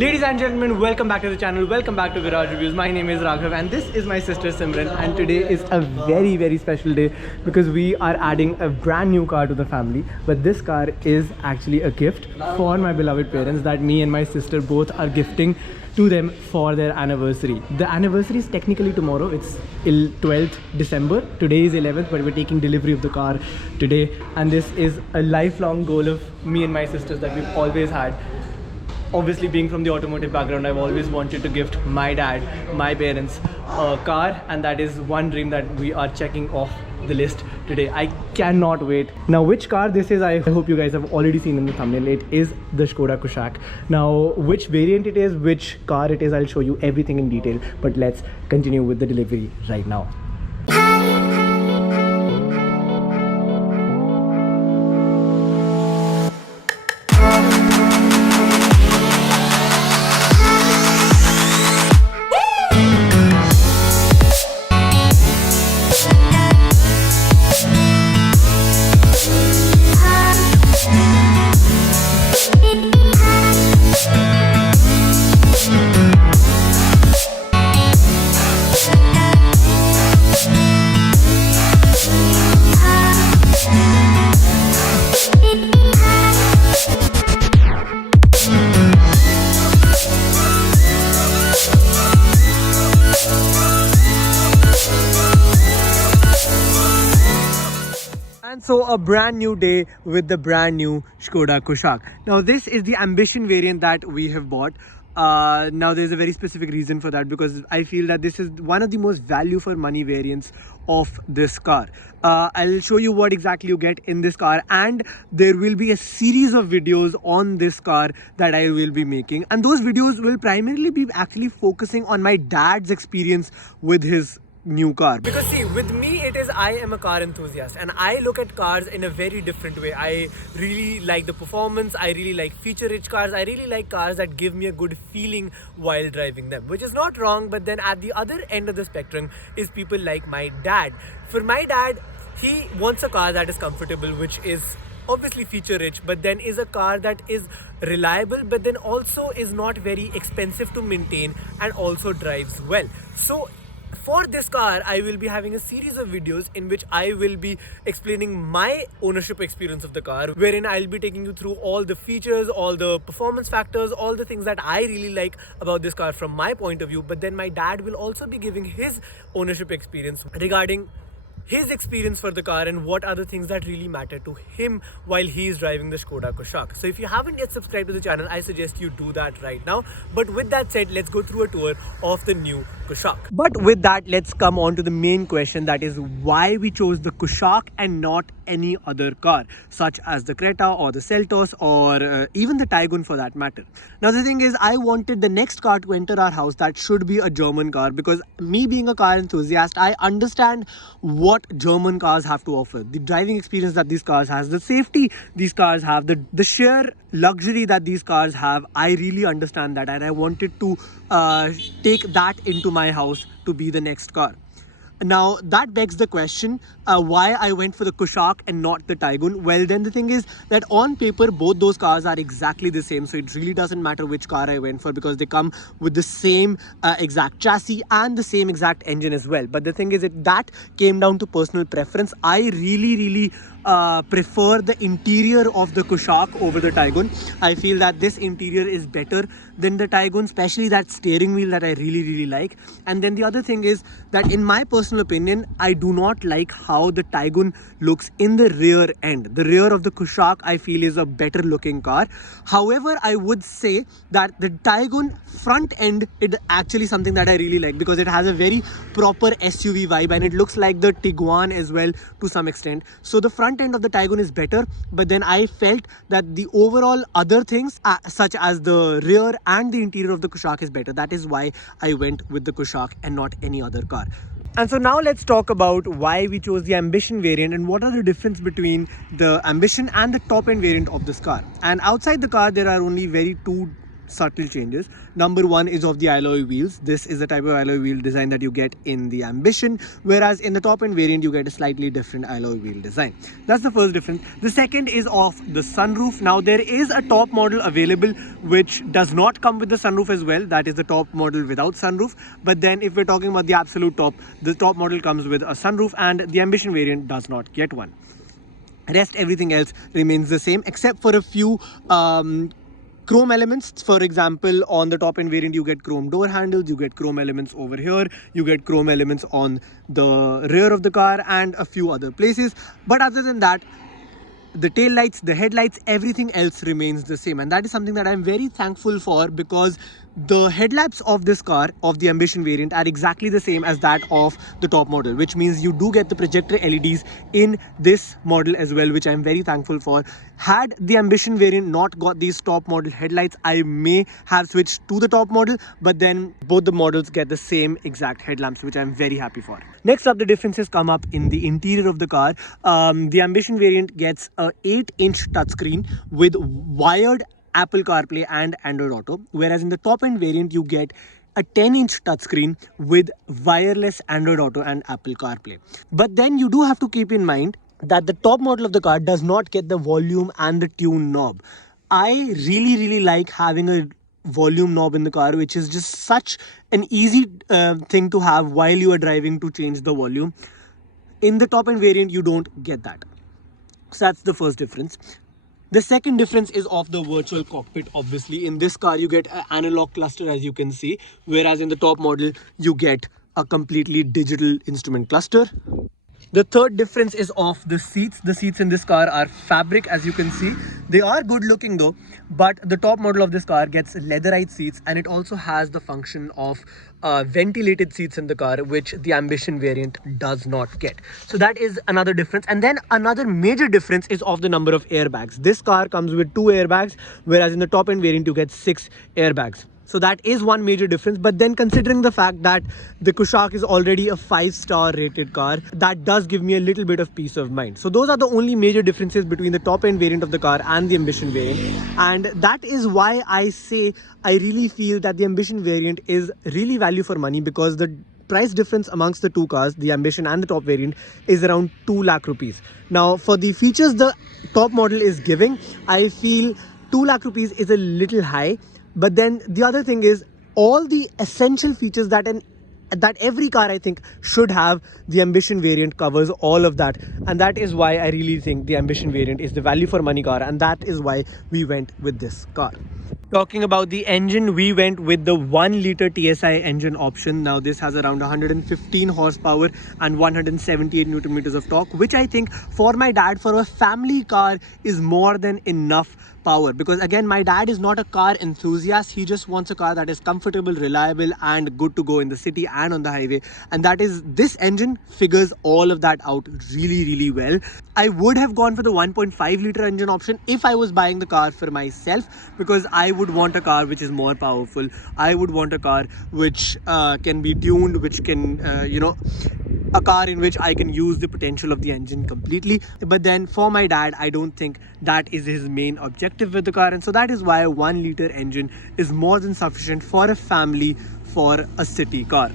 Ladies and gentlemen, welcome back to the channel, welcome back to Garage Reviews. My name is Raghav and this is my sister Simran, and today is a very special day because we are adding a brand new car to the family. But this car is actually a gift for my beloved parents that me and my sister both are gifting to them for their anniversary. The anniversary is technically tomorrow. It's 12th December. Today is 11th, but we're taking delivery of the car today, and this is a lifelong goal of me and my sisters that we've always had. Obviously, being from the automotive background, I've always wanted to gift my dad, my parents, a car, and that is one dream that we are checking off the list today. I cannot wait. Now, which car this is, I hope you guys have already seen in the thumbnail. It is the Skoda Kushaq. Now, which variant it is, which car it is, I'll show you everything in detail. But let's continue with the delivery right now. And so a brand new day with the brand new Skoda Kushaq. Now this is the Ambition variant that we have bought. Now there's a very specific reason for that, because I feel that this is one of the most value for money variants of this car. I'll show you what exactly you get in this car, and there will be a series of videos on this car that I will be making, and those videos will primarily be actually focusing on my dad's experience with his new car. Because see, with me it is, I am a car enthusiast and I look at cars in a very different way. I really like the performance, I really like feature rich cars, I really like cars that give me a good feeling while driving them, which is not wrong. But then at the other end of the spectrum is people like my dad. For my dad, he wants a car that is comfortable, which is obviously feature rich, but then is a car that is reliable, but then also is not very expensive to maintain and also drives well. So for this car, I will be having a series of videos in which I will be explaining my ownership experience of the car, wherein I'll be taking you through all the features, all the performance factors, all the things that I really like about this car from my point of view. But then my dad will also be giving his ownership experience regarding his experience for the car and what are the things that really matter to him while he is driving the Skoda Kushaq. So if you haven't yet subscribed to the channel, I suggest you do that right now. But with that said, let's go through a tour of the new Kushaq. But with that, let's come on to the main question, that is why we chose the Kushaq and not any other car such as the Creta or the Seltos or even the Taygun for that matter. Now the thing is, I wanted the next car to enter our house that should be a German car, because me being a car enthusiast, I understand what German cars have to offer, the driving experience that these cars has, the safety these cars have, the sheer luxury that these cars have. I really understand that, and I wanted to take that into my house to be the next car. Now that begs the question, why I went for the Kushaq and not the Taygun. Well, then the thing is that on paper both those cars are exactly the same, so it really doesn't matter which car I went for, because they come with the same exact chassis and the same exact engine as well. But the thing is that came down to personal preference. I really prefer the interior of the Kushaq over the Taygun. I feel that this interior is better than the Taygun, especially that steering wheel that I really like. And then the other thing is that in my personal opinion, I do not like how the Taygun looks in the rear end. The rear of the Kushaq I feel is a better looking car. However, I would say that the Taygun front end is actually something that I really like, because it has a very proper SUV vibe and it looks like the Tiguan as well to some extent. So the front end of the Taygun is better, but then I felt that the overall other things such as the rear and the interior of the Kushaq is better. That is why I went with the Kushaq and not any other car. And so now let's talk about why we chose the Ambition variant and what are the difference between the Ambition and the top end variant of this car. And outside the car, there are only two subtle changes. Number one is of the alloy wheels. This is the type of alloy wheel design that you get in the Ambition, whereas in the top end variant you get a slightly different alloy wheel design. That's the first difference. The second is of the sunroof. Now there is a top model available which does not come with the sunroof as well. That is the top model without sunroof. But then if we're talking about the absolute top, the top model comes with a sunroof and the Ambition variant does not get one. Rest everything else remains the same except for a few chrome elements. For example, on the top end variant you get chrome door handles, you get chrome elements over here, you get chrome elements on the rear of the car and a few other places. But other than that, the tail lights, the headlights, everything else remains the same, and that is something that I'm very thankful for, because the headlamps of this car, of the Ambition variant, are exactly the same as that of the top model, which means you do get the projector LEDs in this model as well, which I'm very thankful for. Had the Ambition variant not got these top model headlights, I may have switched to the top model, but then both the models get the same exact headlamps, which I'm very happy for. Next up, the differences come up in the interior of the car. The Ambition variant gets a 8-inch touchscreen with wired Apple CarPlay and Android Auto, whereas in the top end variant you get a 10-inch touchscreen with wireless Android Auto and Apple CarPlay. But then you do have to keep in mind that the top model of the car does not get the volume and the tune knob. I really like having a volume knob in the car, which is just such an easy thing to have while you are driving to change the volume. In the top end variant you don't get that. So that's the first difference. The second difference is of the virtual cockpit. Obviously, in this car you get an analog cluster, as you can see, whereas in the top model you get a completely digital instrument cluster. The third difference is of the seats. The seats in this car are fabric, as you can see. They are good looking though, but the top model of this car gets leatherite seats, and it also has the function of ventilated seats in the car, which the Ambition variant does not get. So that is another difference. And then another major difference is of the number of airbags. This car comes with 2 airbags, whereas in the top end variant you get 6 airbags. So that is one major difference. But then considering the fact that the Kushaq is already a 5-star rated car, that does give me a little bit of peace of mind. So those are the only major differences between the top end variant of the car and the Ambition variant. And that is why I say I really feel that the Ambition variant is really value for money, because the price difference amongst the two cars, the Ambition and the top variant, is around 2 lakh rupees. Now for the features the top model is giving, I feel 2 lakh rupees is a little high. But then the other thing is, all the essential features that every car I think should have, the Ambition variant covers all of that. And that is why I really think the Ambition variant is the value for money car, and that is why we went with this car. Talking about the engine, we went with the 1-liter TSI engine option. Now this has around 115 horsepower and 178 Newton meters of torque, which I think for my dad, for a family car, is more than enough power. Because again, my dad is not a car enthusiast. He just wants a car that is comfortable, reliable and good to go in the city and on the highway, and that is, this engine figures all of that out really well. I would have gone for the 1.5-liter engine option if I was buying the car for myself, because I would want a car which is more powerful. I would want a car which can be tuned, which can a car in which I can use the potential of the engine completely. But then for my dad, I don't think that is his main objective with the car, and so that is why a 1-liter engine is more than sufficient for a family, for a city car.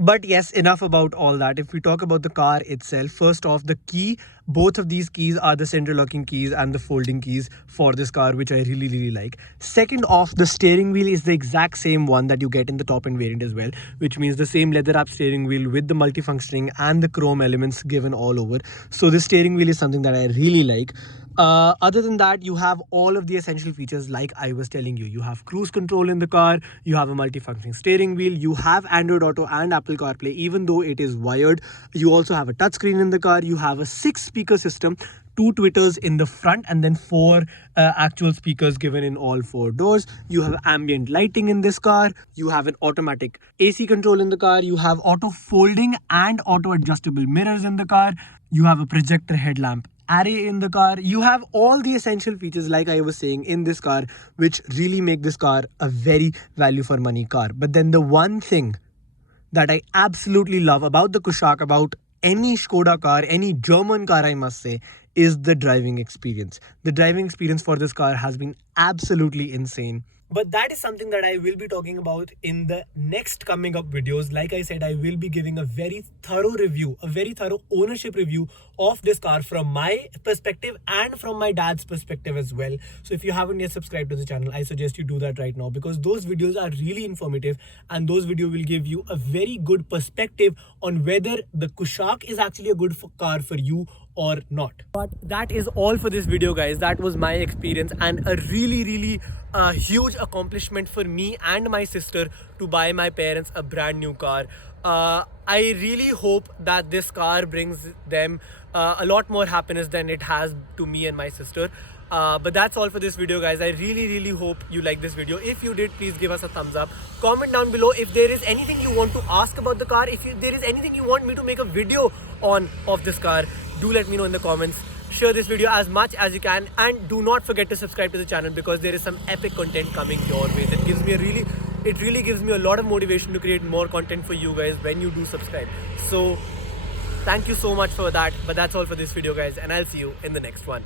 But yes, enough about all that. If we talk about the car itself, first off, the key, both of these keys are the central locking keys and the folding keys for this car, which I really like. Second off, the steering wheel is the exact same one that you get in the top end variant as well, which means the same leather wrap steering wheel with the multifunctioning and the chrome elements given all over. So the steering wheel is something that I really like. Other than that, you have all of the essential features like I was telling you. You have cruise control in the car, you have a multifunctioning steering wheel, you have Android Auto and Apple CarPlay, even though it is wired. You also have a touchscreen in the car, you have a 6-speaker system, 2 tweeters in the front, and then 4 actual speakers given in all 4 doors. You have ambient lighting in this car, you have an automatic AC control in the car, you have auto folding and auto adjustable mirrors in the car, you have a projector headlamp array in the car. You have all the essential features, like I was saying, in this car, which really make this car a very value for money car. But then the one thing that I absolutely love about the Kushaq, about any Skoda car, any German car, I must say, is the driving experience. The driving experience for this car has been absolutely insane. But that is something that I will be talking about in the next coming up videos. Like I said, I will be giving a very thorough review, a very thorough ownership review of this car from my perspective and from my dad's perspective as well. So if you haven't yet subscribed to the channel, I suggest you do that right now, because those videos are really informative and those videos will give you a very good perspective on whether the Kushaq is actually a good car for you or not. But that is all for this video, guys. That was my experience and a really huge accomplishment for me and my sister to buy my parents a brand new car. I really hope that this car brings them a lot more happiness than it has to me and my sister. But that's all for this video, guys. I really hope you like this video. If you did, please give us a thumbs up. Comment down below if there is anything you want to ask about the car. If there is anything you want me to make a video on of this car, do let me know in the comments. Share this video as much as you can, and do not forget to subscribe to the channel, because there is some epic content coming your way. That gives me it really gives me a lot of motivation to create more content for you guys when you do subscribe. So thank you so much for that. But that's all for this video, guys, and I'll see you in the next one.